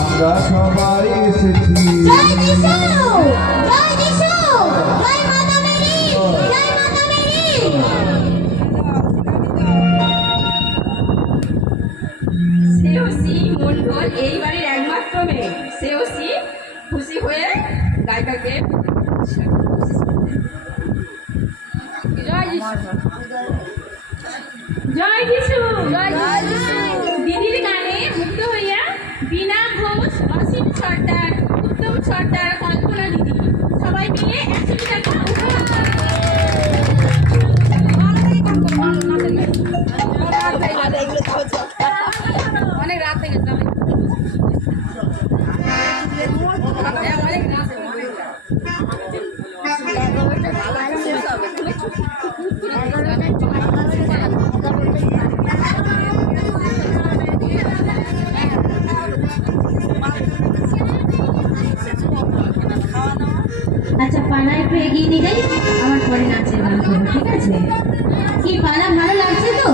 আমরা সবাই এসেছি। জয় যিশু, জয় যিশু, জয় মাতা মেরি, জয় মাতা মেরি। শ্রেয়সী মণ্ডল এই বাড়ির একমাত্র মেয়ে। শ্রেয়সী খুশি হয়ে গায়িকাকে জয় যিশু, জয় যিশু, জয় যিশু। দিদির গানে মুগ্ধ হইয়া বীণা ঘোষ, অসীম সর্দার, উত্তম সর্দার, কল্পনা দিদি সবাই মিলে 100 টাকা অনেক রাত থেকে আচ্ছা, পালা একটু এগিয়ে নিয়ে যাই, আমার পরে নাচের গান করবো, ঠিক আছে? কি পালা ভালো লাগছে তো?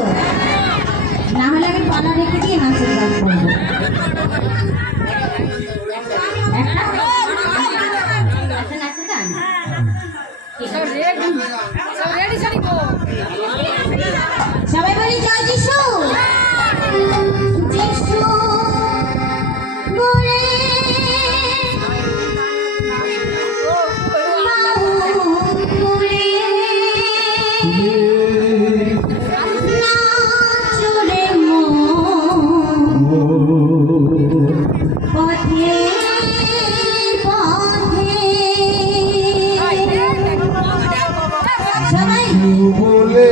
না হলে আমি পালা রেখে দিয়ে নাচের গান করবো। একটা নাচের গান সবাই বলি জয় যিশু, যিশু বলে বলে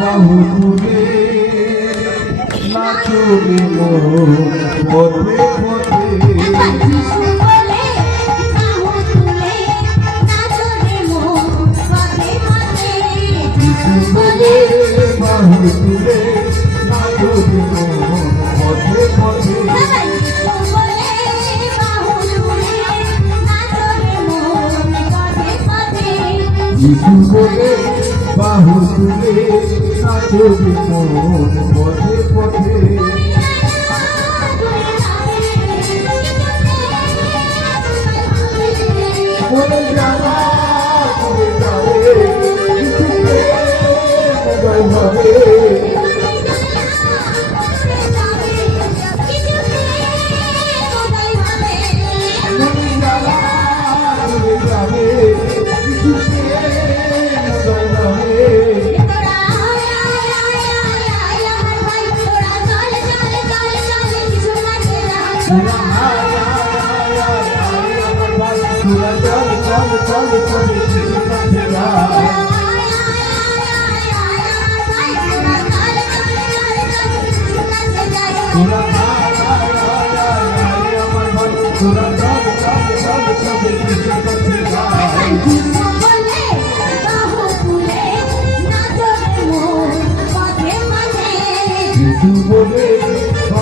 বাহু তুলে নাচবে পথে পথে। বলে বাহু তুলে নাচবে পথে পথে। যিশু বলে বাহু তুলে নাচবে মন পথে পথে। বলে যাওয়া করে যাবে কিছুতে উদয় হবে। বলে যাওয়া করে যাবে কিছুতে উদয় হবে। চল চল চল চল।